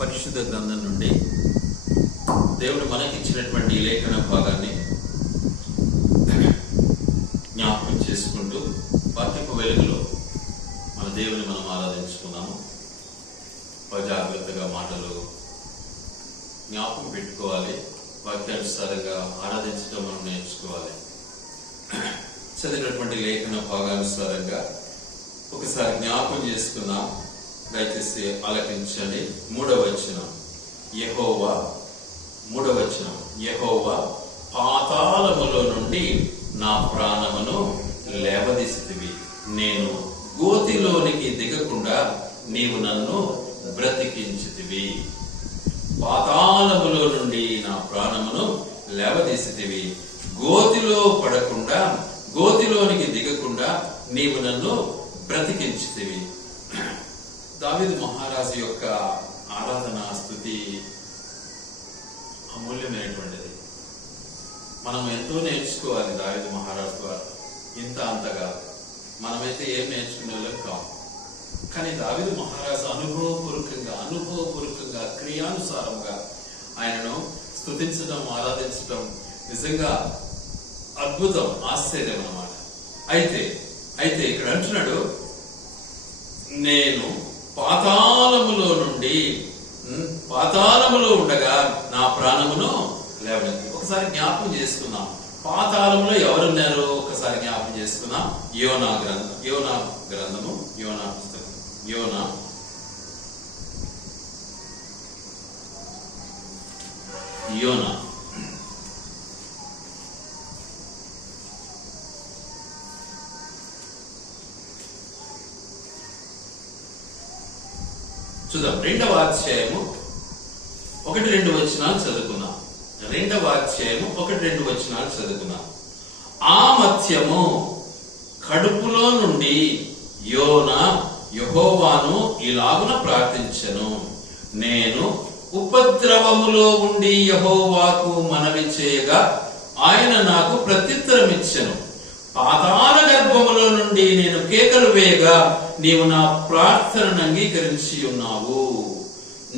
పరిశుద్ధ గ్రంథం నుండి దేవుడు మనకిచ్చినటువంటి లేఖన భాగాన్ని జ్ఞాపకం చేసుకుంటూ వాక్యపు వెలుగులో మన దేవుని మనం ఆరాధించుకున్నాము. జాగ్రత్తగా మాటలు జ్ఞాపకం పెట్టుకోవాలి. వాక్యానుసారంగా ఆరాధించడం మనం నేర్చుకోవాలి. చదివినటువంటి లేఖన భాగానుసారంగా ఒకసారి జ్ఞాపకం చేసుకుందాం. దయచేసి ఆలకించండి. 3వ వచనం, యెహోవా 3వ వచనం, యెహోవా పాతాళములో నుండి నా ప్రాణమును లేవదీసితివి, నేను గోతిలోనికి దిగకుండా నీవు నన్ను బ్రతికించితివి. పాతాళములో నుండి నా ప్రాణమును లేవదీసితివి, గోతిలో పడకుండా గోతిలోనికి దిగకుండా నీవు నన్ను బ్రతికించితివి. దావీదు మహారాజు యొక్క ఆరాధన స్థుతి అమూల్యమైనటువంటిది. మనం ఎంతో నేర్చుకోవాలి దావీదు మహారాజు ద్వారా. ఇంత అంతగా మనమైతే ఏం నేర్చుకునే వాళ్ళం కావు. కానీ దావీదు మహారాజు అనుభవపూర్వకంగా క్రియానుసారంగా ఆయనను స్తుతించడం, ఆరాధించడం నిజంగా అద్భుతం, ఆశ్చర్యం అన్నమాట. అయితే ఇక్కడ అంటున్నాడు, నేను పాతాళములో ఉండగా నా ప్రాణమును లేవనెత్తి. ఒకసారి జ్ఞాపకం చేసుకుందాం. పాతాళంలో ఎవరున్నారు? ఒకసారి జ్ఞాపకం చేసుకుందాం. యోనా గ్రంథము, యోనా పుస్తకం, యోనా చూద్దాం. 2వ అధ్యాయము 1-2 వచనాలు చదువుకున్నాం. 2వ అధ్యాయము 1-2 వచనాలు చదువుకున్నాం. ఆ మత్స్యము కడుపులో నుండి యోనా యెహోవాను ఇలాగున ప్రార్థించెను, నేను ఉపద్రవములో ఉండి యెహోవాకు మనవి చేయగా ఆయన నాకు ప్రత్యుత్తరం ఇచ్చెను. పాతాళ గర్భములో నుండి నేను కేకలు వేయగా నీవు నా ప్రార్థనను అంగీకరించి ఉన్నావు.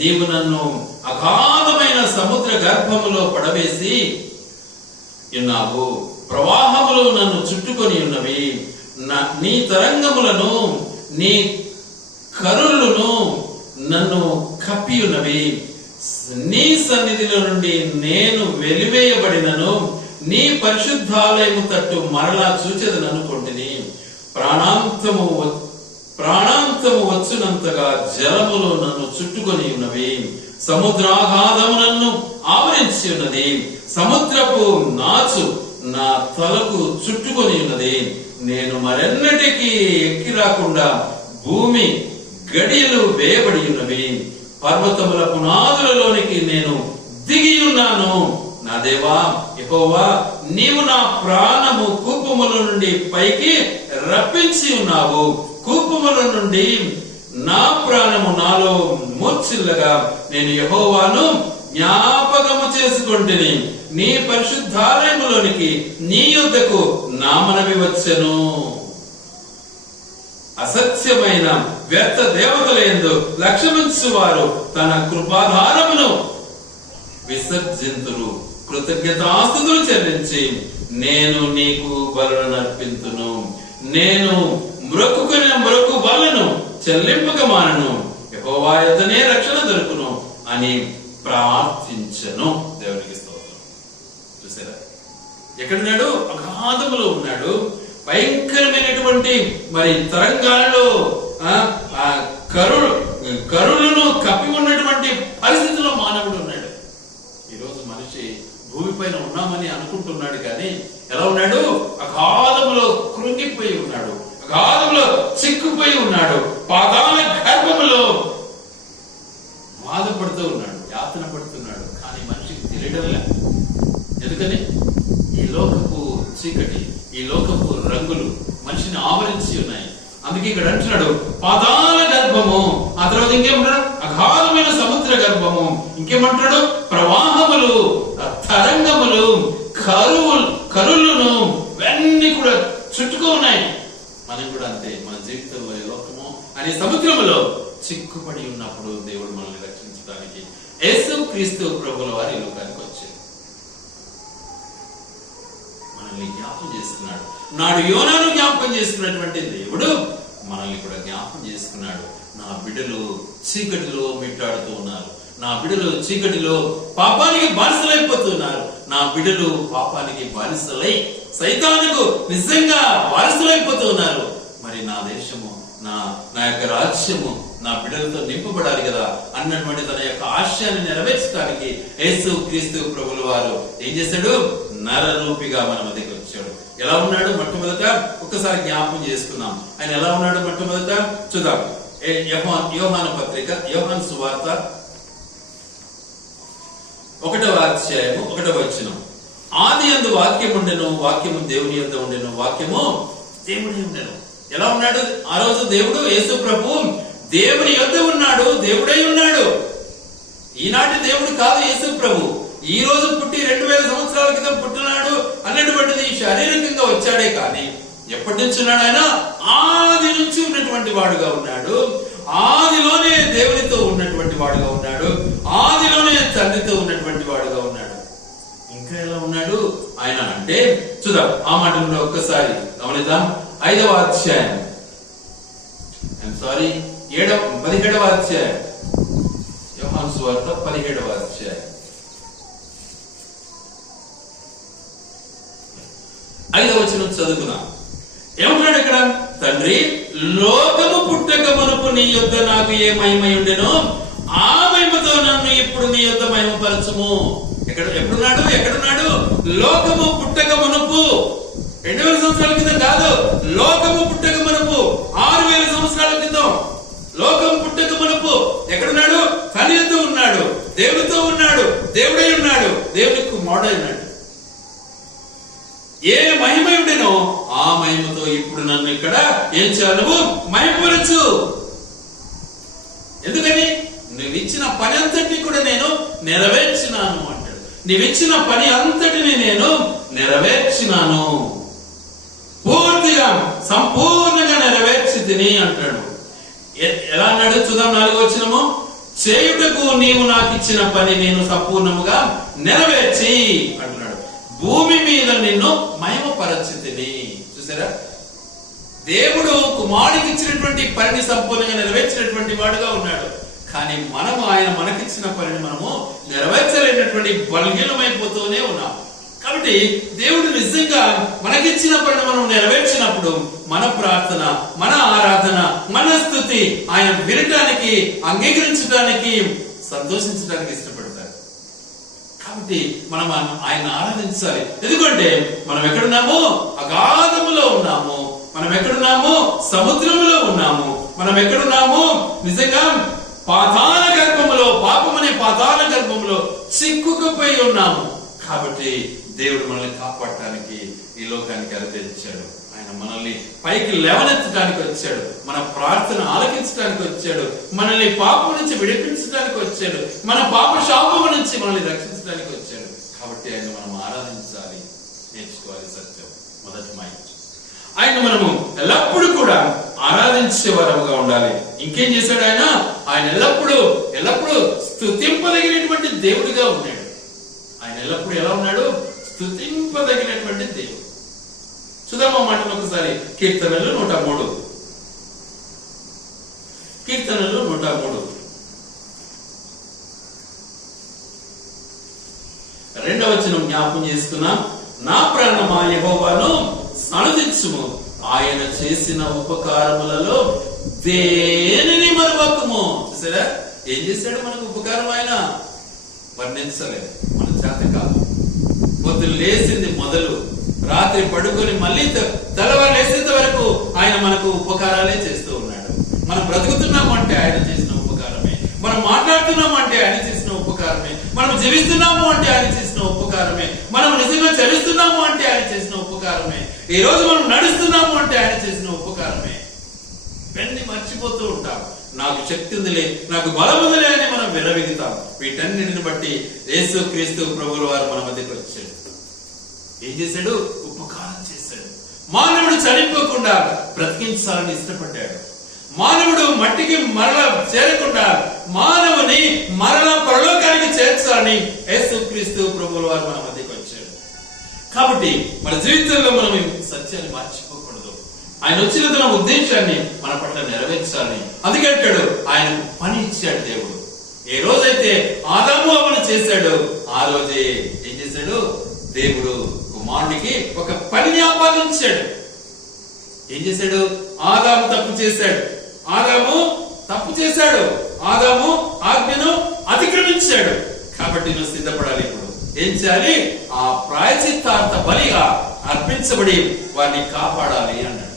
నీవు నన్ను అగాధమైన సముద్ర గర్భములో పడవేసి ఉన్నావు. ప్రవాహములు నన్ను చుట్టుకొని ఉన్నవి. నీ తరంగములను, నీ కరులను నన్ను కప్పి ఉన్నవి. నీ సన్నిధిలో నుండి నేను వెలివేయబడినను నీ పరిశుద్ధాలయము తట్టు మరలా చూచెదననుకొంటిని. ప్రాణాంతము వచ్చునంతగా జలములు నన్ను చుట్టుకొని ఉన్నవి. సముద్రాఘాతము నన్ను ఆవరించి ఉన్నది. సముద్రపు నాచు నా తలకు చుట్టుకొని ఉన్నది. నేను మరెన్నటికీ ఎక్కి రాకుండా భూమి గడియలు వేయబడి ఉన్నవి. పర్వతముల పునాదులలోనికి నేను దిగి ఉన్నాను. నా దేవా యెహోవా, నీవు నా ప్రాణము కూపముల నుండి పైకి రప్పించి ఉన్నావు. కూపముల నుండి నా ప్రాణము నాలో మూర్ఛిల్లగా నేను యెహోవాను జ్ఞాపకము చేసుకొంటిని. నీ పరిశుద్ధాలయములోనికి నీ యొద్దకు నా మనవి వచ్చెను. అసత్యమైన వ్యర్థ దేవతల యందు లక్ష్యముంచు వారు తన కృపాధారమును విసర్జింతురు. కృతజ్ఞతాస్తుతులు చెల్లించి నేను నీకు బలులను అర్పింతును. నేను మొక్కు బలులను చెల్లింపక మానను. యెహోవా యొద్దనే రక్షణ దొరుకును అని ప్రార్థించెను. దేవునికి స్తోత్రం. చూసారా, ఎక్కడున్నాడు? అగాధములో ఉన్నాడు. భయంకరమైనటువంటి తరంగాలలో కరులను కప్పి ఉన్నటువంటి పరిస్థితిలో మానవుడు ఉన్నాడు. ఈరోజు మనిషి భూమిపైన ఉన్నామని అనుకుంటున్నాడు, కానీ ఎలా ఉన్నాడు? అగాధములో కృంగిపోయి ఉన్నాడు, అగాధములో చిక్కుపోయి ఉన్నాడు, పాతాళ గర్భములో బాధపడుతూ ఉన్నాడు, యాతన పడుతున్నాడు. కానీ మనిషికి తెలియడం లేదు. ఎందుకని? ఈ లోకపు చీకటి, ఈ లోకపు రంగులు మనిషిని ఆవరించి ఉన్నాయి. అందుకే ఇక్కడ అంటున్నాడు పాతాళ గర్భము. ఆ తర్వాత ఇంకేమంటాడు? అగాధమైన సముద్ర గర్భము. ఇంకేమంటాడు? ప్రవాహములు, తరంగములు, కరులను ఇవన్నీ కూడా చుట్టుకో ఉన్నాయి. మనం కూడా అంతే. మన జీవితంలో ఈ లోకము అనే సముద్రములో చిక్కుపడి ఉన్నప్పుడు దేవుడు మనల్ని రక్షించడానికి క్రీస్తు ప్రభుల వారి ఈ లోకానికి వచ్చాడు. మనల్ని జ్ఞాపకం చేస్తున్నాడు. నాడు యోనాను జ్ఞాపకం చేసుకున్నటువంటి దేవుడు మనల్ని కూడా జ్ఞాపకం చేసుకున్నాడు. నా బిడ్డలు చీకటిలో మిట్టాడుతూ ఉన్నారు. నా బిడ్డలు చీకటిలో పాపానికి బానిసలైపోతున్నారు. నా బిడ్డలు పాపానికి బానిసలై సైతానుకు నిజంగా బానిసలైపోతూ ఉన్నారు. మరి నా దేశము, నా యొక్క రాజ్యము నా బిడ్డలతో నింపబడాలి కదా అన్నటువంటి తన యొక్క ఆశయాన్ని నెరవేర్చడానికి యేసు క్రీస్తు ప్రభుల వారు ఏం చేశాడు? నరరూపిగా మన మధ్యకి వచ్చాడు. ఎలా ఉన్నాడు? మొట్టమొదట ఒక్కసారి జ్ఞాపకం చేసుకున్నాం. ఆయన ఎలా ఉన్నాడు? మొట్టమొదట చూద్దాం. యోహాను పత్రిక, యోహాను సువార్త 1వ అధ్యాయము 1వ వచనం. ఆదియందు వాక్యం ఉండెను, వాక్యము దేవుని యొద్ద ఉండెను, వాక్యము దేవుని ఉండెను. ఎలా ఉన్నాడు ఆ రోజు దేవుడు? యేసు ప్రభు దేవుని యొద్ద ఉన్నాడు, దేవుడై ఉన్నాడు. ఈనాటి దేవుడు కాదు యేసు ప్రభు. ఈ రోజు పుట్టి 2000 సంవత్సరాల క్రితం పుట్టినాడు అన్నటువంటిది శారీరకంగా వచ్చాడే కానీ ఎప్పటి నుంచి ఉన్నాడు? ఆయన ఆది నుంచి ఉన్నటువంటి వాడుగా ఉన్నాడు. ఆదిలోనే దేవునితో ఉన్నటువంటి వాడుగా ఉన్నాడు. ఆదిలోనే తండ్రితో ఉన్నటువంటి వాడుగా ఉన్నాడు. ఇంకా ఎలా ఉన్నాడు ఆయన అంటే చూద్దాం. ఆ మాటల్లో ఒక్కసారి గమనిద్దాం. 5వ అధ్యాయం, 17వ అధ్యాయం, యోహాను సువార్త 17వ అధ్యాయం 5వ వచనం చదువుకున్నాం. ఏమంటున్నాడు ఇక్కడ? తండ్రి, లోకము పుట్టక మునుపు నీ యొద్ద నాకు ఏ మహిమై ఉండెనో ఆ మహిమతో నన్ను ఇప్పుడు నీ యొద్ద మహిమపరచుము. ఎక్కడున్నాడు? లోకము పుట్టక మునుపు, 2000 సంవత్సరాల క్రితం కాదు. లోకము పుట్టక మునుపు 6000 సంవత్సరాల క్రితం. లోకం పుట్టక మునుపు ఎక్కడున్నాడు? తండ్రితో ఉన్నాడు, దేవుడితో ఉన్నాడు, దేవుడై ఉన్నాడు, దేవుడికి కుమారుడై ఉన్నాడు. ఏ మహిమ ఉండేనో ఆ మహిమతో ఇప్పుడు నన్ను ఇక్కడ ఏం చేయాలి? నువ్వు మహిమపరచు. ఎందుకని? నువ్వు ఇచ్చిన పని అంతటిని కూడా నేను నెరవేర్చినాను అంటాడు. నీవిచ్చిన పని అంతటిని నేను నెరవేర్చినాను, పూర్తిగా సంపూర్ణంగా నెరవేర్చి తిని అంటాడు. ఎలా అన్నాడు? చూద్దాం. 4వ వచనము. చేయుటకు నీవు నాకు ఇచ్చిన పని నేను సంపూర్ణముగా నెరవేర్చి అంటున్నాడు. భూమి మీద నిన్ను మహిమపరచితిని. చూసారా? దేవుడు కుమారుడికి ఇచ్చినటువంటి పనిని సంపూర్ణంగా నెరవేర్చినటువంటి వాడుగా ఉన్నాడు. కానీ మనము ఆయన మనకిచ్చిన పనిని మనము నెరవేర్చలేనటువంటి బలహీనమైపోతూనే ఉన్నాం. కాబట్టి దేవుడు నిజంగా మనకిచ్చిన పనిని మనం నెరవేర్చినప్పుడు మన ప్రార్థన, మన ఆరాధన, మన స్తుతి ఆయన వినటానికి, అంగీకరించడానికి, సంతోషించడానికి ఇష్టపడతాడు. కాబట్టి మనం ఆయన ఆరాధించాలి. ఎందుకంటే మనం ఎక్కడున్నాము? అగాధములో ఉన్నాము. మనం ఎక్కడున్నాము? సముద్రములో ఉన్నాము. మనం ఎక్కడున్నాము? నిజంగా పాతాళ గర్భములో, పాపం అనే పాతాళ గర్భములో చిక్కుకుపోయి ఉన్నాము. కాబట్టి దేవుడు మనల్ని కాపాడటానికి ఈ లోకానికి అవతరించాడు. ఆయన మనల్ని పైకి లేవనెత్తడానికి వచ్చాడు. మన ప్రార్థన ఆలకించడానికి వచ్చాడు. మనల్ని పాపం నుంచి విడిపించడానికి వచ్చాడు. మన పాప శాపము నుంచి మనల్ని రక్షించడానికి వచ్చాడు. కాబట్టి ఆయన మనం ఆరాధించాలి, నేర్చుకోవాలి. సత్యం మొదటి మైండ్. ఆయన మనము ఎల్లప్పుడూ కూడా ఆరాధించే వారముగా ఉండాలి. ఇంకేం చేశాడు ఆయన? ఆయన ఎల్లప్పుడూ స్తుతింపదగినటువంటి దేవుడిగా ఉన్నాడు. ఆయన ఎల్లప్పుడూ ఎలా ఉన్నాడు? స్తుతింపదగినటువంటి దేవుడు. చూద్దాం ఆ మాటలు ఒకసారి. కీర్తనలు 103, కీర్తనలు 103 2వ వచనం జ్ఞాపకం చేసుకున్నాం. నా ప్రాణమా యెహోవాను సనుదించుము, ఆయన చేసిన ఉపకారములలో దేనిని మరవకుము. చూసారా? ఏం చేశాడు మనకు ఉపకారం? ఆయన వర్ణించలేదు, మన చేత కాదు. పొద్దులు లేచింది మొదలు రాత్రి పడుకొని మళ్ళీ తెల్లవారు లేసేంత వరకు ఆయన మనకు ఉపకారాలే చేస్తూ ఉన్నాడు. మనం బ్రతుకుతున్నాము అంటే ఆయన చేసిన ఉపకారమే. మనం మాట్లాడుతున్నాము అంటే ఆయన చేసిన ఉపకారమే. మనం జీవిస్తున్నాము అంటే ఆయన చేసిన ఉపకారమే. మనం నిజంగా చలిస్తున్నాము అంటే ఆయన చేసిన ఉపకారమే. ఈ రోజు మనం నడుస్తున్నాము అంటే ఆయన చేసిన ఉపకారమే. ఇవన్నీ మర్చిపోతూ ఉంటాం. నాకు శక్తి ఉందిలే, నాకు బలం ఉందిలే అని మనం విరవిగుతాం. వీటన్నిటిని బట్టి యేసు క్రీస్తు ప్రభువుల వారు మన మధ్యకి వచ్చాడు. ఏం చేశాడు? ఉపకారం చేశాడు. మానవుడు చనిపోకుండా బ్రతికించాలని ఇష్టపడ్డాడు. మానవుడు మట్టికి మరలా చేరకుండా మానవుని మరలా పరలోకానికి చేర్చాలి స్థిరపరచాలని యేసుక్రీస్తు ప్రభువుల వారు మన మధ్యకి వచ్చాడు. కాబట్టి మన జీవితంలో మనం ఈ సత్యాన్ని మర్చిపోకూడదు. ఆయన వచ్చిన తన ఉద్దేశాన్ని మన పట్ల నెరవేర్చాలని. అందుకే అంటాడు, ఆయనకు పని ఇచ్చాడు దేవుడు. ఏ రోజైతే ఆదాము అమలు చేశాడు, ఆ రోజే ఏం చేశాడు, దేవుడు కుమారుడికి ఒక పనిని ఆపాదించాడు. ఏం చేశాడు, ఆదాము తప్పు చేశాడు, ఆదాము ఆజ్ఞను అతిక్రమించాడు. కాబట్టి నువ్వు సిద్ధపడాలి. ఇప్పుడు ఏం చేయాలి, ఆ ప్రాయశ్చిత్తార్థ బలిగా అర్పించబడి వారిని కాపాడాలి అన్నాడు.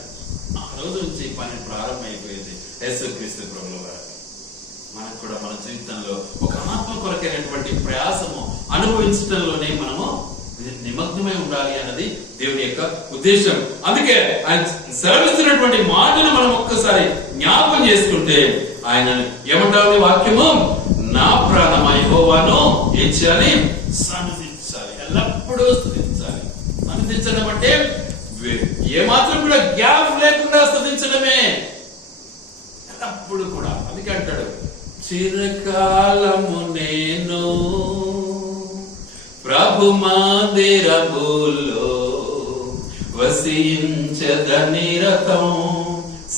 ఆ రోజు నుంచి పని ప్రారంభమైపోయింది యేసుక్రీస్తు ప్రభువుల వారు. మనకు కూడా మన జీవితంలో ఒక ఆత్మ కొరకైనటువంటి ప్రయాసము అనుభవించడంలోనే మనము నిమగ్నమై ఉండాలి అన్నది దేవుని యొక్క ఉద్దేశం. అందుకే ఆయన సెలవిస్తున్నటువంటి మాటను మనం ఒక్కసారి జ్ఞాపకం చేసుకుంటే, ఆయన ఏమంటారు వాక్యము, నా ప్రాణమా యెహోవాను ఏం చేయాలి, సన్నుతించాలి, ఎల్లప్పుడూ స్తుతించాలి. సన్నుతించడం అంటే ఏమాత్రం కూడా గ్యాప్ లేకుండా స్తుతించడమే, ఎల్లప్పుడు కూడా. అందుకే అంటాడు, చిరకాలము నేను ప్రభు మందిరములో వసించద నిరతం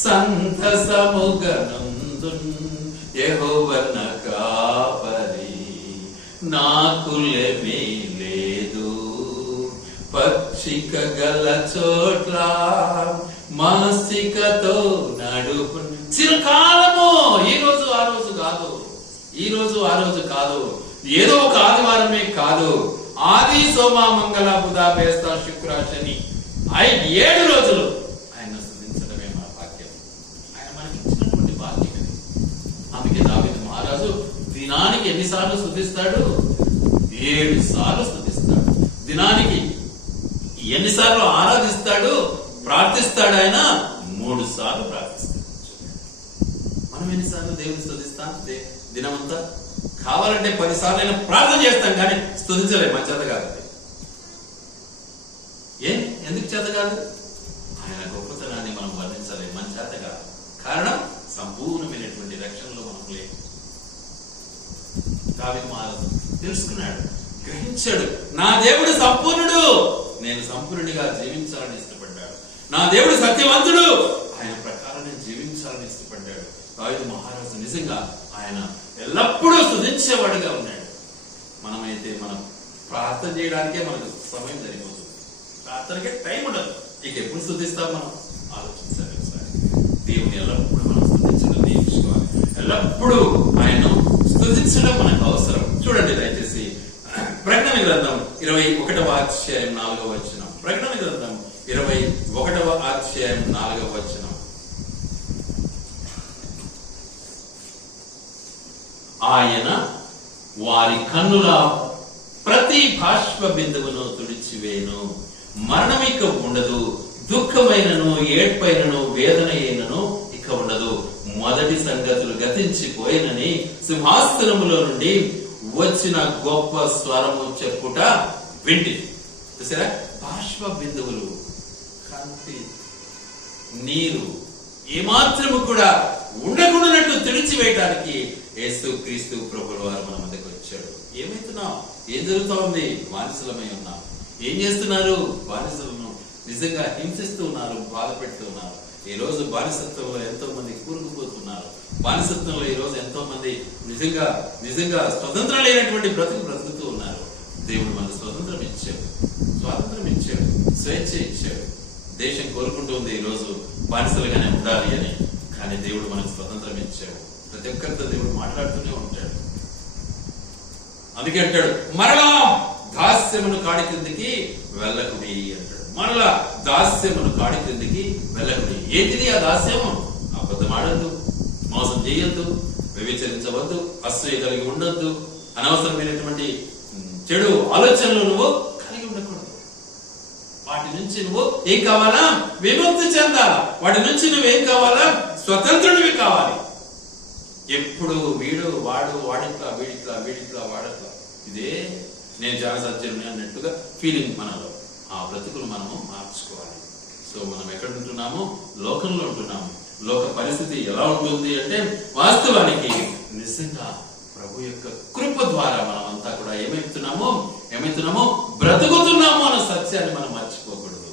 సంతసముగనందున్ యెహోవన కాపరి నాకులేమీ లేదు పక్షిక గల చోట్ల మాసికతో నడుపు. చిరకాలము, ఈ రోజు ఆ రోజు కాదు, ఏదో ఒక ఆదివారమే కాదు, ఆది సోమ మంగళ బుధ బేస్త శుక్ర శని 7 రోజులు ఆయన స్తుతించడమే మన భాగ్యం. ఆయన మనకి ఇచ్చినటువంటి భాగ్యం ఇది. అందుకే దావీదు మహారాజు దినానికి ఎన్నిసార్లు స్తుతిస్తాడు, 7 సార్లు స్తుతిస్తాడు. దినానికి ఎన్నిసార్లు ఆరాధిస్తాడు, ప్రార్థిస్తాడు, ఆయన 3 సార్లు ప్రార్థిస్తాడు. మనం ఎన్నిసార్లు దేవుని స్తుతిస్తాం దినమంతా? కావాలంటే 10 సార్లు అయినా ప్రార్థన చేస్తాం, కానీ స్తుతించలేం. మన చేత కాదు. ఎందుకు చేత కాదు? ఆయన గొప్పతనాన్ని మనం వర్ణించలేం, మన చేత కాదు. కారణం, సంపూర్ణమైనటువంటి రక్షణలో మనం లేవు. దావీదు మహారాజు తెలుసుకున్నాడు, గ్రహించాడు, నా దేవుడు సంపూర్ణుడు, నేను సంపూర్ణుడిగా జీవించాలని ఇష్టపడ్డాడు. నా దేవుడు సత్యవంతుడు, ఆయన ప్రకారం నేను జీవించాలని ఇష్టపడ్డాడు. దావీదు మహారాజు నిజంగా ఆయన ఎల్లప్పుడూ స్తుతించేవాడుగా ఉన్నాడు. మనమైతే మనం ప్రార్థన చేయడానికే మనకు సమయం సరిపోతుంది, ప్రార్థనకే టైం ఉండదు. ఇక ఎప్పుడు స్తుతిస్తాం మనం? ఆలోచించాలి ఒకసారి. దేవుని ఎల్లప్పుడూ మనం స్తుతించడం నేర్చుకోవాలి. ఎల్లప్పుడూ ఆయన స్తుతించడం మనకు అవసరం. చూడండి దయచేసి ప్రకటన గ్రంథం 21వ అధ్యాయం 4వ వచనం. ప్రకటన గ్రంథం 21వ అధ్యాయం 4వ వచనం. ఆయన వారి కన్నుల ప్రతి బాష్ప బిందువును తుడిచివేను, మరణమిక ఉండదు, దుఃఖమైనను ఏడ్పైనను వేదన అయినను ఇక ఉండదు, మొదటి సంగతులు గతించిపోయినని సింహాసనములో నుండి వచ్చిన గొప్ప స్వరము చెప్పుట వింటిది. చూసారా, బాష్ప బిందువులు, కాంతి, నీరు ఏమాత్రము కూడా ఉండకుండానట్లు తుడిచివేయటానికి యేసుక్రీస్తు ప్రభువుల వారు మన మధ్యకి వచ్చాడు. ఏమైతున్నాం? ఏం జరుగుతా ఉంది? బానిసలమై ఉన్నాం. ఏం చేస్తున్నారు? బానిసలను నిజంగా హింసిస్తూ ఉన్నారు, బాధ పెడుతూ ఉన్నారు. ఈ రోజు బానిసత్వంలో ఎంతో మంది కూరుకుపోతున్నారు. బానిసత్వంలో ఈ రోజు ఎంతో మంది నిజంగా స్వతంత్రం లేనటువంటి బ్రతుకుతూ ఉన్నారు. దేవుడు మనకు స్వాతంత్రం ఇచ్చాడు, స్వేచ్ఛ ఇచ్చాడు. దేశం కోరుకుంటుంది ఈ రోజు బానిసలుగానే ఉండాలి అని, కానీ దేవుడు మనకు స్వతంత్రం ఇచ్చాడు. ప్రతి ఒక్కరితో దేవుడు మాట్లాడుతూనే ఉంటాడు. అందుకే అంటాడు, మరలా దాస్యమును కాడి క్రిందికి వెళ్ళకుడి అంటాడు. మరలా దాస్యమును కాడి క్రిందికి వెళ్ళకుడి. ఏంటిది ఆ దాస్యము? అబద్ధం ఆడద్దు, మోసం చేయొద్దు, వ్యభిచరించవద్దు, అసూయ కలిగి ఉండొద్దు, అనవసరమైనటువంటి చెడు ఆలోచనలు నువ్వు కలిగి ఉండకూడదు. వాటి నుంచి నువ్వు ఏం కావాలా? విముక్తి చెందాలా. వాటి నుంచి నువ్వేం కావాలా? స్వతంత్రుడివి కావాలి. ఎప్పుడు వాడిట్లా వీడిట్లా వాడట్లా, ఇదే నేను చాలా సత్యం అన్నట్టుగా ఫీలింగ్ మనలో. ఆ బ్రతుకులు మనము మార్చుకోవాలి. సో మనం ఎక్కడ ఉంటున్నాము? లోకంలో ఉంటున్నాము. లోక పరిస్థితి ఎలా ఉంటుంది అంటే, వాస్తవానికి నిజంగా ప్రభు యొక్క కృప ద్వారా మనమంతా కూడా ఏమైతున్నామో బ్రతుకుతున్నాము అన్న సత్యాన్ని మనం మర్చిపోకూడదు.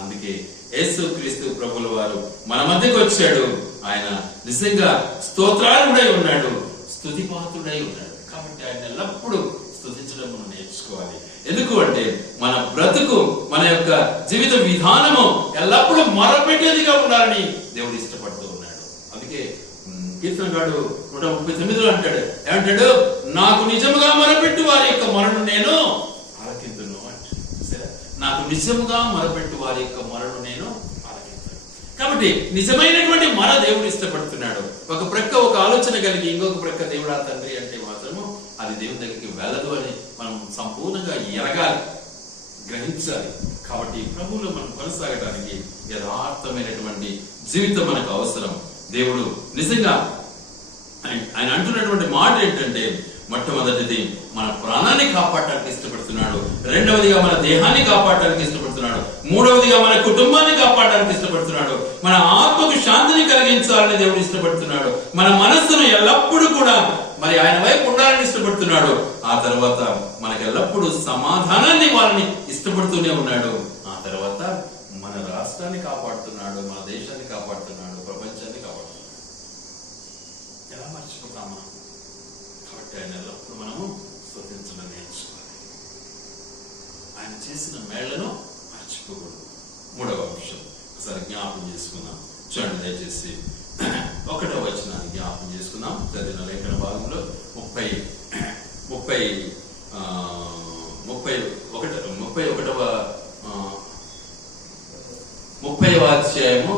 అందుకే యేసు క్రీస్తు ప్రభుల వారు మన మధ్యకు వచ్చాడు. ఆయన నిజంగా స్తోత్రాలుడై ఉన్నాడు, స్తుతిపాత్రుడై ఉన్నాడు. కాబట్టి ఆయన ఎల్లప్పుడూ స్తుతించడం మనం నేర్చుకోవాలి. ఎందుకు అంటే మన బ్రతుకు, మన యొక్క జీవిత విధానము ఎల్లప్పుడూ మొరపెట్టేదిగా ఉండాలని దేవుడు ఇష్టపడుతూ ఉన్నాడు. అందుకే కీర్తనగాడు 139లో అంటాడు, ఏమంటాడు? నాకు నిజముగా మొరపెట్టు వారి యొక్క మొరను నేను ఆలకింతును అంటాడు. నాకు నిజముగా మొరపెట్టు వారి యొక్క మొరను నేను ఆలకింతును. కాబట్టి నిజమైనటువంటి మొర దేవుడు ఇష్టపడుతున్నాడు. ఒక ప్రక్క ఒక ఆలోచన కలిగి ఇంకొక ప్రక్క దేవుడా తండ్రి అంటే మాత్రము అది దేవుని దగ్గరికి వెళ్ళదు అని మనం సంపూర్ణంగా ఎరగాలి, గ్రహించాలి. కాబట్టి ప్రభువులో మనం కొనసాగడానికి యథార్థమైనటువంటి జీవితం మనకు అవసరం. దేవుడు నిజంగా ఆయన అంటున్నటువంటి మాట ఏంటంటే, మొట్టమొదటిది మన ప్రాణాన్ని కాపాడటానికి ఇష్టపడుతున్నాడు, రెండవదిగా మన దేహాన్ని కాపాడటానికి ఇష్టపడుతున్నాడు, మూడవదిగా మన కుటుంబాన్ని కాపాడటానికి ఇష్టపడుతున్నాడు, మన ఆత్మకు శాంతిని కలిగించాలని దేవుడు ఇష్టపడుతున్నాడు, మన మనస్సును ఎల్లప్పుడూ కూడా మరి ఆయన వైపు ఉండాలని ఇష్టపడుతున్నాడు. ఆ తర్వాత మనకు ఎల్లప్పుడూ సమాధానాన్ని వాళ్ళని ఇష్టపడుతూనే ఉన్నాడు. ఆ తర్వాత మన రాష్ట్రాన్ని కాపాడుతున్నాడు, మన దేశాన్ని కాపాడుతున్నాడు, ప్రపంచాన్ని కాపాడుతున్నాడు. ఎలా మర్చిపోతామా? కాబట్టి ఆయన ఎల్లప్పుడూ మనము స్తుతించడం నేర్చుకోవాలి. ఆయన చేసిన మేళ్లను మర్చిపోకూడదు. మూడవ అంశం ఒకసారి జ్ఞాపకం చేసుకుందాం. చూడండి దయచేసి 1వ వచనాన్ని జ్ఞాపకం చేసుకుందాం. చదివిన లేఖన భాగంలో 30వ అధ్యాయము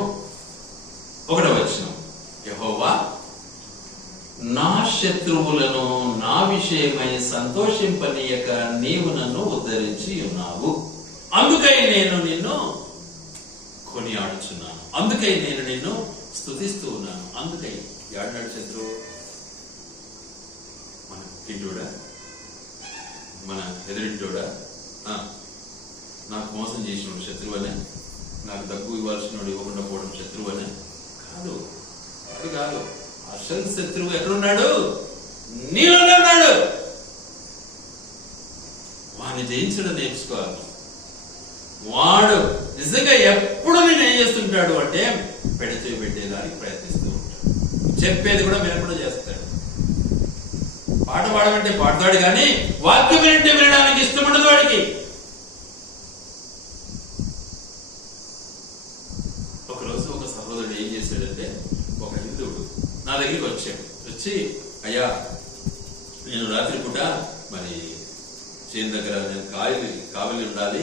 1వ వచనం, యెహోవా నా శత్రువులను నా విషయమై సంతోషింపనీయక నీవు నన్ను ఉద్ధరించి ఉన్నావు, అందుకై నేను నిన్ను కొనియాడుచున్నాను, అందుకై నేను నిన్ను స్తుతిస్తూ ఉన్నాను. అందుకై ఏడనాడు శత్రువు మన ఇంటోడా, మన ఎదురింటోడా, నాకు మోసం చేసినోడు శత్రువనే, నాకు దగ్గు ఇవ్వాల్సినోడు ఇవ్వకుండా పోవడం శత్రువనే కాదు. అది కాదు. అసలు శత్రువు ఎక్కడున్నాడు? నీలోనే ఉన్నాడు. వాడిని జయించడం నేర్చుకోవాలి. వాడు నిజంగా ఎప్పుడు నేను ఏం చేస్తుంటాడు అంటే పెడితే పెట్టేదానికి ప్రయత్నిస్తూ ఉంటాడు. చెప్పేది కూడా వినకుండా చేస్తాడు. పాట పాడమంటే పాడతాడు, కానీ వాక్యం వినంటే వినడానికి ఇష్టం ఉండదు వాడికి. ఒకరోజు ఒక సహోదరుడు ఏం చేశాడంటే, ఒక హిందువుడు నా దగ్గరికి వచ్చి, అయ్యా నేను రాత్రి పూట మరి చేను దగ్గర నేను కావలి ఉండాలి,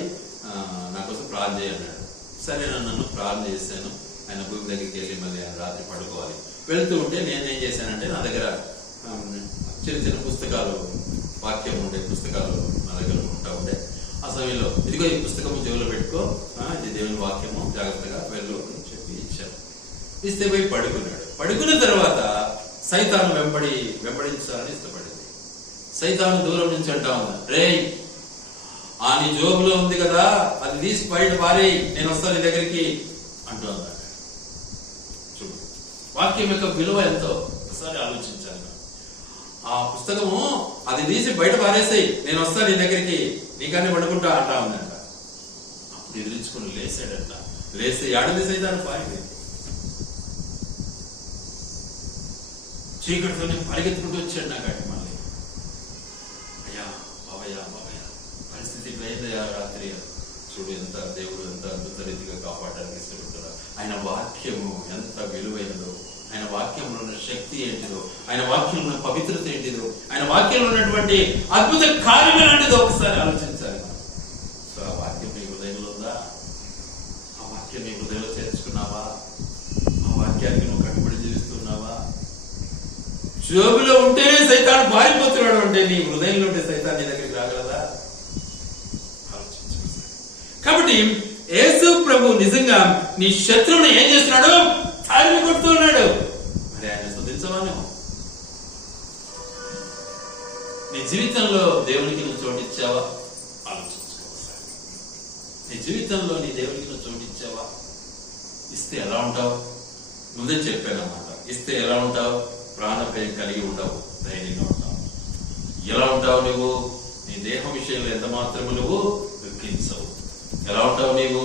నా కోసం ప్రార్థన చేయన్నాడు. సరే నన్ను ప్రార్థన చేశాను. ఆయన భూమి దగ్గరికి వెళ్ళి మళ్ళీ ఆయన రాత్రి పడుకోవాలి. వెళ్తూ ఉంటే నేను ఏం చేశానంటే, నా దగ్గర చిన్న చిన్న పుస్తకాలు, వాక్యం ఉండే పుస్తకాలు నా దగ్గర ఉంటా ఉండే. ఆ సమయంలో ఇదిగో ఈ పుస్తకం చెవిలో పెట్టుకో, ఇది దేవుని వాక్యము, జాగ్రత్తగా వెళ్ళు అని చెప్పి ఇచ్చాను. ఇస్తే పోయి పడుకున్నాడు. పడుకున్న తర్వాత సైతాను వెంబడించాలని ఇష్టపడింది. సైతాను దూరం నుంచి అంటా ఉంది, రే నీ జోబులో ఉంది కదా, అది తీసి బయట పారి, నేను వస్తాను నీ దగ్గరికి అంటూ అన్నాడు. చూడు వాక్యం యొక్క విలువ ఎంతో ఒకసారి ఆలోచించాను. ఆ పుస్తకము అది తీసి బయట పారేసాయి, నేను వస్తాను నీ దగ్గరికి, నీకన్నీ పడుకుంటా అంటా ఉందంట. అప్పుడు ఎదిరించుకుని లేసాడంట. లేస్తే ఏడాది సైతాన్ని పారిపోయింది. చీకటితోనే పరిగెత్తుకుంటూ వచ్చాడు నా కాడికి. మళ్ళీ అయ్యా బాబయ్య పరిస్థితి ఇట్లయిందయ్యా రాత్రి. చూడు ఎంత దేవుడు ఎంత అద్భుత రీతిగా కాపాడడానికి ఇష్టపడుతున్నాడు. ఆయన వాక్యము ఎంత విలువైనదో, ఆయన వాక్యంలో ఉన్న శక్తి ఏంటిదో, ఆయన వాక్యంలో ఉన్న పవిత్రత ఏంటిదో, ఆయన వాక్యంలో ఉన్నటువంటి అద్భుత కార్యం ఎలాంటిదో ఒకసారి ఆలోచించాలి. సో ఆ వాక్యం మీ హృదయంలో ఉందా? ఆ వాక్యం మీ హృదయంలో చేర్చుకున్నావా? ఆ వాక్యానికి నువ్వు కట్టుబడి జీవిస్తున్నావా? జోబులో ఉంటేనే సైతాను పారిపోతున్నాడు అంటే నీ హృదయంలో ఉంటే సైతాన్ నీ దగ్గరికి రాగలదా? ఆలోచించు. కాబట్టి యేసు ప్రభు నిజంగా నీ శత్రువుని ఏం చేస్తున్నాడు? తారిమి కొడుతూ ఉన్నాడు. మరి ఆయన స్తుతించవాను. నీ జీవితంలో దేవునికి నువ్వు చోటిచ్చావా? ఆలోచించుకోవాలి. నీ జీవితంలో నీ దేవునికి నువ్వు చోటిచ్చావా? ఇస్తే ఎలా ఉంటావు? ముందే చెప్పానన్నమాట. ఇస్తే ఎలా ఉంటావు? ప్రాణ భయం కలిగి ఉండవు, ధైర్యంగా ఉంటావు. ఉంటావు నువ్వు? నీ దేహం విషయంలో ఎంత మాత్రము నువ్వు దుఃఖించవు. ఎలా ఉంటావు నీవు?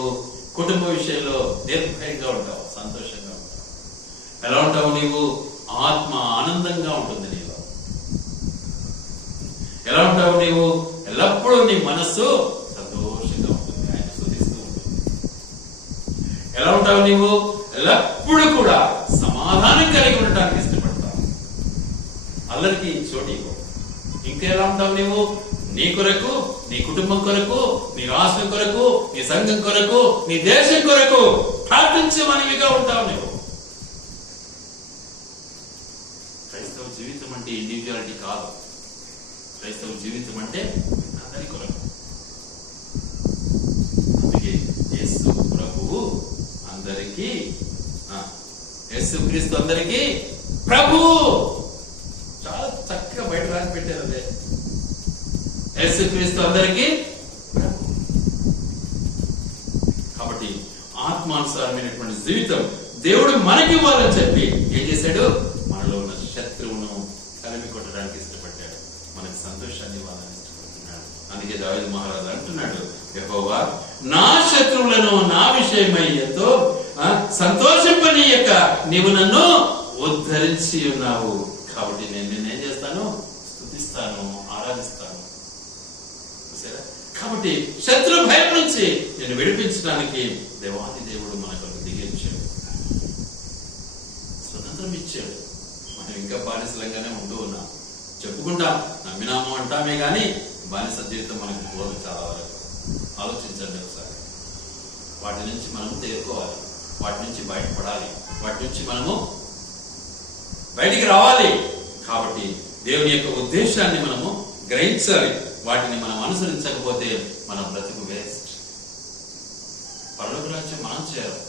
కుటుంబ విషయంలో నిర్భయంగా ఉంటావు, సంతోషంగా ఉంటావు. ఎలా ఉంటావు నీవు? ఆత్మ ఆనందంగా ఉంటుంది నీలో. ఎలా ఉంటావు నీవు? ఎల్లప్పుడూ నీ మనస్సు సంతోషంగా ఉంటుంది, ఆయన స్తుతిస్తూ ఉంటుంది. ఎలా ఉంటావు నీవు? ఎల్లప్పుడూ కూడా సమాధానం కలిగి ఉండటానికి ఇష్టపడతావు, అల్లరికి చోటు ఇవ్వవు. ఇంకా ఎలా ఉంటావు నీవు? నీ కొరకు, నీ కుటుంబం కొరకు, నీ రాష్ట్రం కొరకు, నీ సంఘం కొరకు, నీ దేశం కొరకు ప్రార్థించే మనవిగా ఉంటావు నీవు. క్రైస్తవ జీవితం అంటే ఇండివిజువాలిటీ కాదు. క్రైస్తవ జీవితం అంటే అందరి కొరకు. అందుకే యేసు ప్రభువు అందరికీ, యేసు క్రీస్తు అందరికీ ప్రభువు. చాలా చక్కగా బయట రాసి పెట్టారు. అదే యేసు క్రీస్తు అందరికీ ప్రభు. కాబట్టి ఆత్మానుసారమైనటువంటి జీవితం దేవుడు మనకి ఇవ్వాలని చెప్పి ఏం చేశాడు? మనలో ఉన్న శత్రువును కలిపి కొట్టడానికి ఇష్టపడ్డాడు, మనకి సంతోషాన్ని ఇవ్వాలని ఇష్టపడుతున్నాడు. అందుకే దావీదు మహారాజు అంటున్నాడు, యెహోవా నా శత్రువులను నా విషయమై ఎంతో సంతోషింపనీయక నీవు నన్ను ఉద్ధరించి ఉన్నావు. కాబట్టి నేను నిన్నేం చేస్తాను? స్తుతిస్తాను, ఆరాధిస్తాను. కాబట్టి శత్రు భయం నుంచి నేను విడిపించడానికి దేవాది దేవుడు మనకు దిగించాడు, స్వతంత్రం ఇచ్చాడు. మనం ఇంకా బానిసలంగానే ఉంటూ ఉన్నాం. చెప్పుకుంటాం, నమ్మినాము అంటామే గాని బానిస జీవితం మనకు పోదు. చాలా వరకు ఆలోచించండి ఒకసారి. వాటి నుంచి మనం తేరుకోవాలి, వాటి నుంచి బయటపడాలి, వాటి నుంచి మనము బయటికి రావాలి. కాబట్టి దేవుని యొక్క ఉద్దేశాన్ని మనము గ్రహించాలి. వాటిని మనం అనుసరించకపోతే మన బ్రతుకు వేస్ట్. పరలోక రాజ్యం మనం చేయాలి.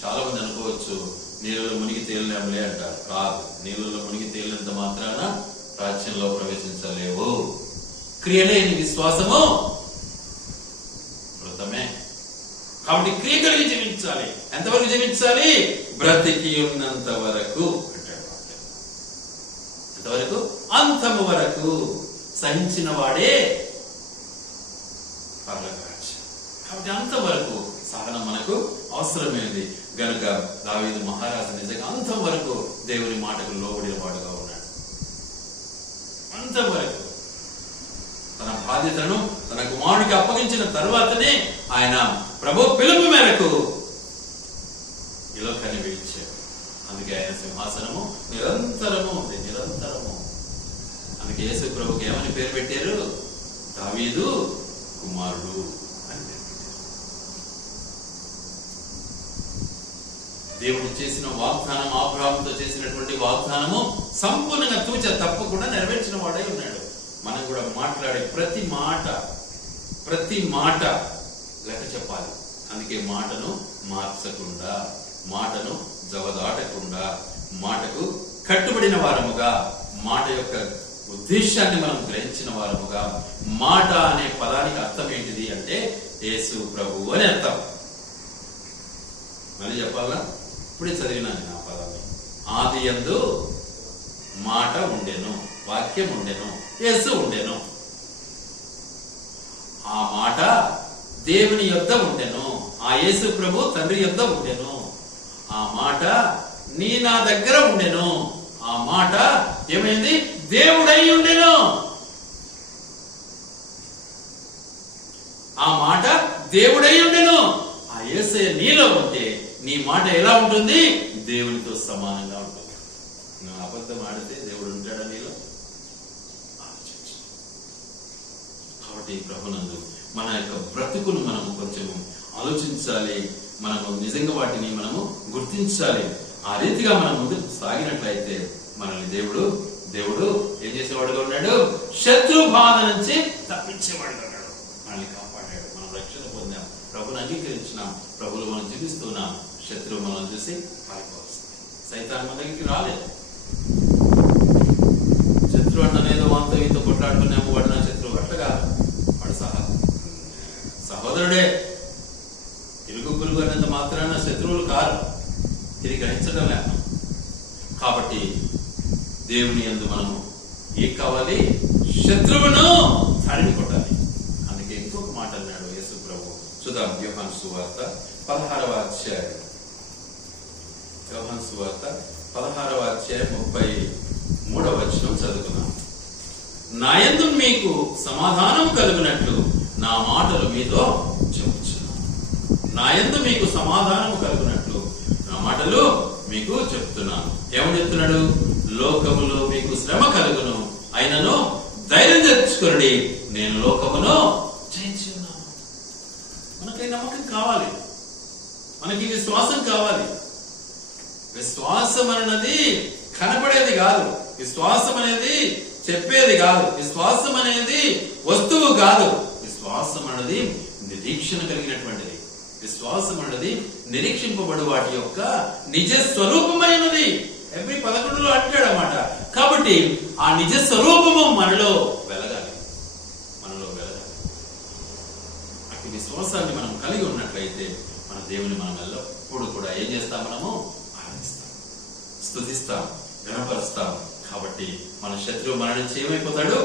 చాలా మంది అనుకోవచ్చు, నీళ్ళలో మునిగి తేలినాంలే అంటారు. కాదు, నీళ్ళలో మునిగి తేలినంత మాత్రాన రాజ్యంలో ప్రవేశించలేవు. క్రియలేని విశ్వాసము మృతమే. కాబట్టి క్రియ కలిగి జీవించాలి. ఎంతవరకు జీవించాలి? బ్రతికి ఉన్నంత వరకు అంటాడు వాక్యం. ఎంతవరకు? అంతము వరకు. సహించిన వాడే పరలోక రాజ్యం. కాబట్టి అంతవరకు సహనం మనకు అవసరమైనది. గనుక దావీదు మహారాజు నిజంగా అంతం వరకు దేవుని మాటకు లోబడిన వాడుగా ఉన్నాడు. అంతవరకు తన బాధ్యతను తన కుమారుడికి అప్పగించిన తరువాతనే ఆయన ప్రభు పిలుపు మేరకు ఈ లోకాన్ని వేయించాడు. అందుకే ఆయన సింహాసనము నిరంతరము ఉంది, నిరంతరము. అందుకే యేసు ప్రభుకి ఏమని పేరు పెట్టారు? దావీదు కుమారుడు అని పేరు పెట్టారు. దేవుడు చేసిన వాగ్దానం, అబ్రాహాముతో చేసినటువంటి వాగ్దానము సంపూర్ణంగా తూచ తప్పకుండా నెరవేర్చిన వాడై ఉన్నాడు. మనం కూడా మాట్లాడే ప్రతి మాట లెక్క చెప్పాలి. అందుకే మాటను మార్చకుండా, మాటను జవదాటకుండా, మాటకు కట్టుబడిన వారముగా, మాట యొక్క ఉద్దేశాన్ని మనం గ్రహించిన వారముగా. మాట అనే పదానికి అర్థం ఏంటిది అంటే యేసు ప్రభువు అని అర్థం. మళ్ళీ చెప్పాలా? ఇప్పుడే చదివినాను ఆ పదాన్ని. ఆది యందు మాట ఉండెను, వాక్యం ఉండెను, యేసు ఉండెను. ఆ మాట దేవుని యొద్ద ఉండెను, ఆ యేసు ప్రభు తండ్రి యొద్ద ఉండెను. ఆ మాట నా దగ్గర ఉండెను. ఆ మాట ఏమైంది? దేవుడై ఉండెను. ఆ మాట దేవుడై ఉండెను. ఆ యేసయ్య నీలో ఉంటే నీ మాట ఎలా ఉంటుంది? దేవునితో సమానంగా ఉంటుంది. నువ్వు అబద్ధం ఆడితే దేవుడు ఉంటాడా నీలో? ఆలోచించు. కాబట్టి ప్రభునందు మన యొక్క బ్రతుకును మనం కొంచెం ఆలోచించాలి. మనము నిజంగా వాటిని మనము గుర్తించాలి. ఆ రీతిగా మనం ముందుకు సాగినట్లయితే మనల్ని దేవుడు ఏం చేసేవాడుగా ఉన్నాడు? శత్రు బాధ నుంచి తప్పించేవాడుగా ఉన్నాడు. మనల్ని కాపాడాడు. మనం రక్షణ పొందాం, ప్రభుని అంగీకరించినాం, ప్రభులు మనం చూపిస్తున్నాం. శత్రువు మనం చూసి పారిపోవలసింది. సైతాన్ మన దగ్గరికి రాలేదు. శత్రువు అన్ననేదో వాంతో ఈతో కొట్లాడుకున్నాము, వాడు నా శత్రువు. అట్లా కాదు, వాడు సహోదరుడే. ఇరుగు పురుగు అన్నంత మాత్రాన శత్రువులు కారు. ఇది గ్రహించడం లేక. కాబట్టి దేవుని యందు మనము ఏం కావాలి? శత్రువును సువార్త 16వ అధ్యాయం. యోహాను సువార్త 16వ అధ్యాయం 33వ వచనం చదువుకున్నాం. నా యందు మీకు సమాధానం కలుగునట్లు నా మాటలు మీతో చెప్పుచున్నాను. నా యందు మీకు సమాధానం కలుగునట్లు నా మాటలు మీకు చెప్తున్నాను. ఏమని చెప్తున్నాడు? లోకములో మీకు శ్రమ కలుగును, అయినను ధైర్యం తెచ్చుకొనుడి, నేను లోకమును జయించి ఉన్నాను. మనకి నమ్మకం కావాలి, మనకి విశ్వాసం కావాలి. విశ్వాసం అన్నది కనపడేది కాదు, విశ్వాసం అనేది చెప్పేది కాదు, విశ్వాసం అనేది వస్తువు కాదు. విశ్వాసం అన్నది నిరీక్షణ కలిగినటువంటిది. విశ్వాసం అన్నది నిరీక్షింపబడు వాటి యొక్క నిజ స్వరూపమైనది. ఎవ్రీ 11లో అంటాడన్నమాట. కాబట్టి ఆ నిజ స్వరూపము మనలో వెలగాలి, మనలో వెలగాలి. అట్టి విశ్వాసాన్ని మనం కలిగి ఉన్నట్లయితే మన దేవుని మనం ఎల్లప్పుడూ కూడా ఏం చేస్తాం? మనము ఆనందిస్తాం, స్తుతిస్తాం, గణపరుస్తాం. కాబట్టి మన శత్రువు మన నుంచి ఏమైపోతాడు?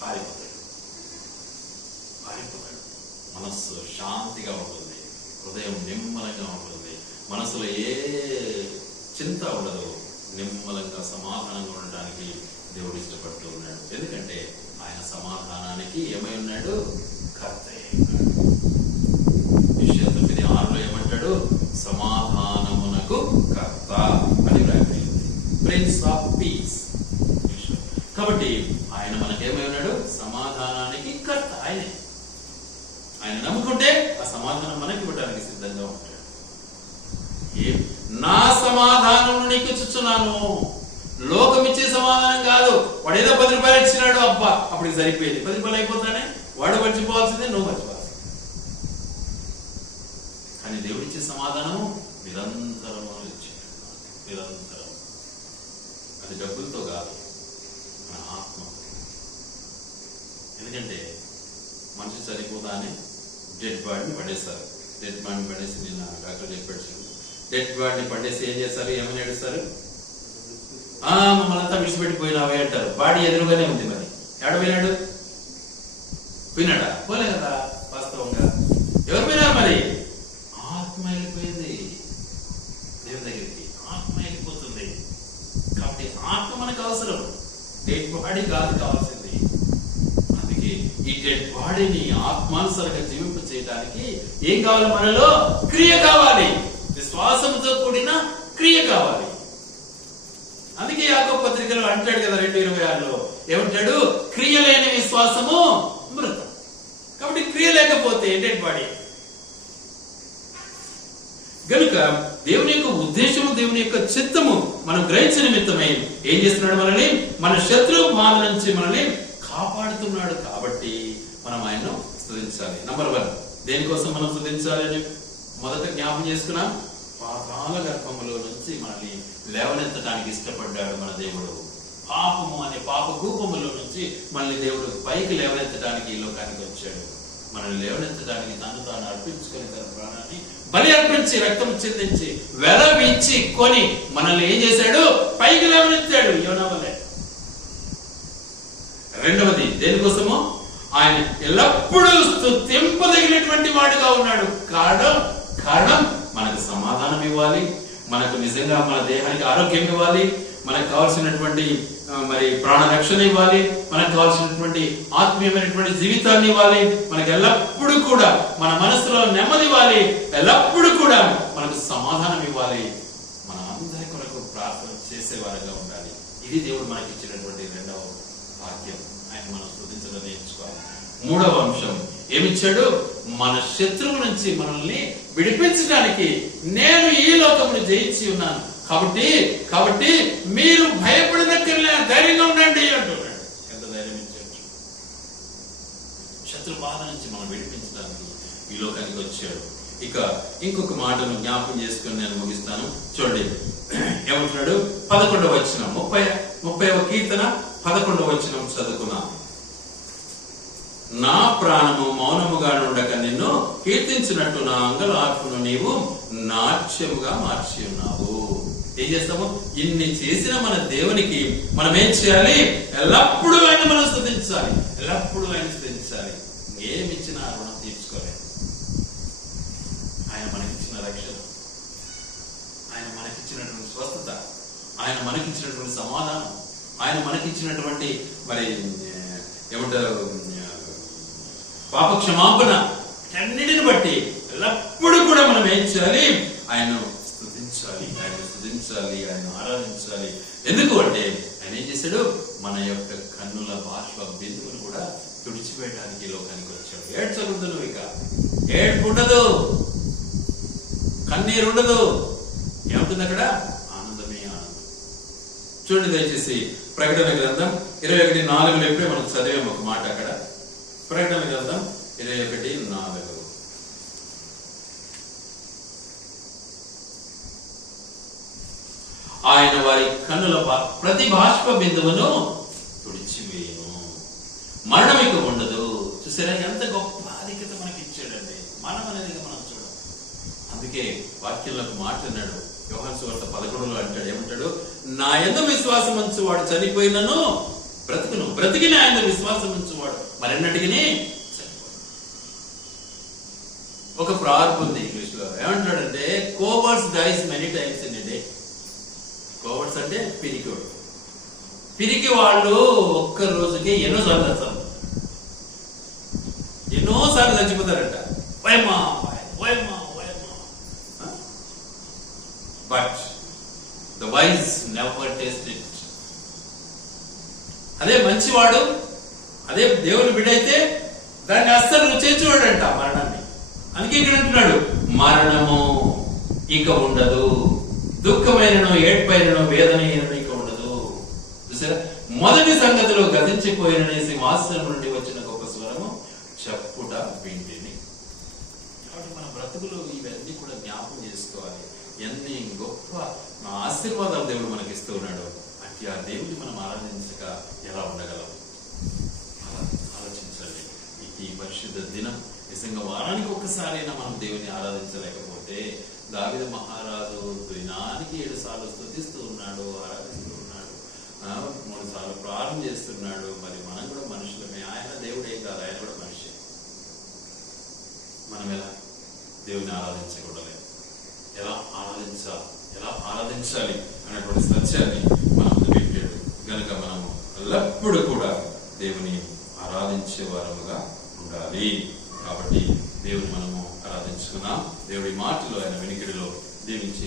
పారిపోతాడు, పారిపోతాడు. మనస్సు శాంతిగా ఉంటుంది, హృదయం నిమ్మలంగా ఉంటుంది, మనసులో ఏ చింత ఉండదు. నిమ్మలంగా సమాధానంగా ఉండడానికి దేవుడు ఇష్టపడుతూ ఉన్నాడు. ఎందుకంటే ఆయన సమాధానానికి ఏమై ఉన్నాడు? కర్త అయి ఉన్నాడు. విషయం 9:6లో ఏమంటాడు? సమాధానమునకు కర్త అని వ్రాయబడింది, ప్రిన్స్ ఆఫ్ పీస్. కాబట్టి ఆయన మనకేమై ఉన్నాడు? సమాధానానికి కర్త. ఆయనే. ఆయన నమ్ముకుంటే ఆ సమాధానం మనకి ఇవ్వడానికి సిద్ధంగా ఉంటాడు. నా సమాధానం నీకు ఇచ్చుచున్నాను. లోకం ఇచ్చే సమాధానం కాదు. వాడు ఏదో 10 రూపాయలు ఇచ్చినాడు, అబ్బా అప్పుడు సరిపోయేది. 10 రూపాయలు అయిపోతానే వాడు మర్చిపోవాల్సిందే, నువ్వు మర్చిపోవాల్సింది. కానీ దేవుడిచ్చే సమాధానం నిరంతరం ఇచ్చాడు, నిరంతరం. అది డబ్బులతో కాదు, మన ఆత్మ. ఎందుకంటే మనిషి చనిపోతానే డెడ్ బాడీని పడేస్తారు. డెడ్ బాడీని పడేసి నిన్న డాక్టర్ చెప్పాడు, డెడ్ బాడీని పడేసి ఏం చేస్తారు? ఏమని ఏడుస్తారు? మమ్మల్ని అంతా విడిచిపెట్టిపోయినావే అంటారు. బాడీ ఎదురుగానే ఉంది. మరి ఎవడు పోయినాడు? పోయినాడా? పోలే కదా. వాస్తవంగా ఎవరు పోయినారు? మరి ఆత్మ వెళ్ళిపోయింది దేవుని దగ్గరికి. ఆత్మ వెళ్ళిపోతుంది. కాబట్టి ఆత్మ మనకు అవసరం, డెడ్ బాడీ కాదు కావాల్సింది. అందుకే ఈ డెడ్ బాడీని ఆత్మానుసారంగా జీవింప చేయడానికి ఏం కావాలి? మనలో క్రియ కావాలి, విశ్వాసంతో కూడిన క్రియ కావాలి. అందుకే యాకోబు పత్రికలో అంటాడు కదా 2:26లో ఏమంటాడు? క్రియ లేని విశ్వాసము మృతం. కాబట్టి క్రియ లేకపోతే డెడ్ బాడీ. గనుక దేవుని యొక్క ఉద్దేశము, దేవుని యొక్క చిత్తము మనం గ్రహించిన నిమిత్తమై ఏం చేస్తున్నాడు? మనల్ని మన శత్రువు బాధ నుంచి మనల్ని కాపాడుతున్నాడు. కాబట్టి మనం ఆయన్ను స్తుతించాలి. నంబర్ 1 దేనికోసం మనం స్తుతించాలని మొదట జ్ఞాపకం చేసుకున్నాం. పాతాళ గర్భములో నుంచి మనల్ని లేవనెత్తడానికి ఇష్టపడ్డాడు మన దేవుడు. పాపము అనే పాప కూపములో నుంచి మనల్ని దేవుడు పైకి లేవనెత్తడానికి ఈ లోకానికి వచ్చాడు. మనల్ని లేవనెత్తడానికి తాను అర్పించుకొని తన ప్రాణాన్ని బలి అర్పించి రక్తం చెందించి వెలవిచ్చి కొని మనల్ని ఏం చేశాడు? పైకి లేవనెత్తాడు. యోనావలే. రెండవది దేనికోసము? ఆయన ఎల్లప్పుడూ స్తుతింపదగినటువంటి వాడుగా ఉన్నాడు. కారణం మనకు సమాధానం ఇవ్వాలి, మనకు నిజంగా మన దేహానికి ఆరోగ్యం ఇవ్వాలి, మనకు కావాల్సినటువంటి మరి ప్రాణ రక్షణ ఇవ్వాలి, మనకు కావాల్సినటువంటి ఆత్మీయమైనటువంటి జీవితాన్ని ఇవ్వాలి, మనకు ఎల్లప్పుడూ కూడా మన మనసులో నెమ్మది ఇవ్వాలి, ఎల్లప్పుడూ కూడా మనకు సమాధానం ఇవ్వాలి. మన అందరి కొరకు ప్రార్థన చేసేవారుగా ఉండాలి. ఇది దేవుడు మనకి ఇచ్చినటువంటి రెండవ భాగ్యం. ఆయన మనం స్తుతించడం నేర్చుకోవాలి. మూడవ అంశం ఏమిచ్చాడు? మన శత్రువు నుంచి మనల్ని విడిపించడానికి నేను ఈ లోకమును జయించి ఉన్నాను. కాబట్టి మీరు భయపడినక్కర్లే, ధైర్యంగా ఉండండి అంటున్నాడు. ఎంత ధైర్యం ఇచ్చాడు! శత్రు బాధ నుంచి మనం విడిపించడానికి ఈ లోకానికి వచ్చాడు. ఇక ఇంకొక మాటను జ్ఞాపకం చేసుకుని నేను ముగిస్తాను. చూడండి ఏమంటున్నాడు? 11వ వచనం, 30వ కీర్తన 11వ వచనం చదువుకున్నాం. నా ప్రాణము మౌనముగా నుండక నిన్ను కీర్తించినట్టు నా అంగలార్పును నీవు నాట్యముగా మార్చి ఉన్నావు. ఏం చేస్తాము? ఇన్ని చేసిన మన దేవునికి మనం ఏం చేయాలి? ఎల్లప్పుడూ ఆయన మనం స్తుతించాలి, ఎల్లప్పుడూ ఆయన స్తుతించాలి. ఏమిచ్చినా రుణం తీర్చుకోలేదు. ఆయన మనకిచ్చినటువంటి మరి ఏమంటారు పాప క్షమాపణ అన్నిటిని బట్టి ఎల్లప్పుడూ కూడా మనం ఏం చేయాలి? ఆయన్ను స్తుతించాలి, ఆయన ఆరాధించాలి. ఎందుకు అంటే ఆయన ఏం చేశాడు? మన యొక్క కన్నుల బాష్ప బిందువును కూడా తుడిచివేయడానికి లోకానికి వచ్చాడు. ఏడ్చకూడదు, నువ్వు ఇక ఏడుపు ఉండదు, కన్నీరు ఉండదు. ఏముంటుంది అక్కడ? ఆనందమే ఆనందం. చూడండి దయచేసి ప్రకటన గ్రంథం 21:4 ఎప్పుడే మనం చదివాము ఒక మాట అక్కడ. ప్రకటన గ్రంథం 21:4. ఆయన వారి కన్నుల ప్రతి బాష్ప బిందువును తుడిచివేయును, మరణం ఇక ఉండదు. చూసారా ఎంత గొప్ప ఆధిక్యత మనకి ఇచ్చాడండి. మనం అనేది మనం చూడం. అందుకే వాక్యంలోకి మాట్లాడినాడు. యోహాను సువార్త 11లో అంటాడు, ఏమంటాడు? నా యందు విశ్వాసం ఉంచువాడు చనిపోయినను బ్రతుకును, బ్రతికిన ఆయన విశ్వాసం ఉంచువాడు మరెన్నటికి చనిపోడు. ఒక ప్రార్పు ఉంది ఇంగ్లీష్ లో, ఏమంటాడంటే cowards dies many times in a day. Cowards అంటే పిరికివాడు. పిరికి వాళ్ళు ఒక్క రోజుకి ఎన్నోసార్లు చచ్చిపోతారంట. But the wise never taste it. అదే మంచివాడు, అదే దేవుని బిడ్డైతే దాన్ని అస్సలు రుచేర్చువాడంట మరణాన్ని. అందుకే ఇక్కడ అంటున్నాడు, మరణము ఇక ఉండదు, దుఃఖమైనను ఏడ్పైనను వేదనైనను ఇక ఉండదు. చూసారా? మొదటి సంగతిలో గతించిపోయిన సింహాసనం నుండి వచ్చిన గొప్ప స్వరము చెప్పుట వింటిని. కాబట్టి మన బ్రతుకులు ఇవన్నీ కూడా జ్ఞాపకం చేసుకోవాలి. ఎన్ని గొప్ప ఆశీర్వాదాలు దేవుడు మనకిస్తూ ఉన్నాడు. అంటే ఆ దేవుడిని మనం ఆరాధించక ఎలా ఉండగలం? ఆలోచించాలి. ఈ పరిశుద్ధ దినం నిజంగా వారానికి ఒక్కసారైనా మనం దేవుని ఆరాధించలేకపోతే, దావీదు మహారాజు దినానికి 7 సార్లు స్తుతిస్తూ ఉన్నాడు, ఆరాధిస్తూ ఉన్నాడు, 3 సార్లు ప్రార్థన చేస్తున్నాడు. మరి మనం కూడా మనుషులమే. ఆయన దేవుడే కాదు, ఆయన కూడా మనిషి. మనం ఎలా దేవుని ఆరాధించకూడదు? ఎలా ఆరాధించాలి అనేటువంటి సత్యాన్ని మనం పెట్టాడు కనుక మనము ఎల్లప్పుడూ కూడా దేవుని ఆరాధించే వారముగా ఉండాలి. కాబట్టి దేవుని మనము ఆరాధించుకున్నాం. దేవుడి మాటలో, ఆయన వెనుకడిలో దీవించి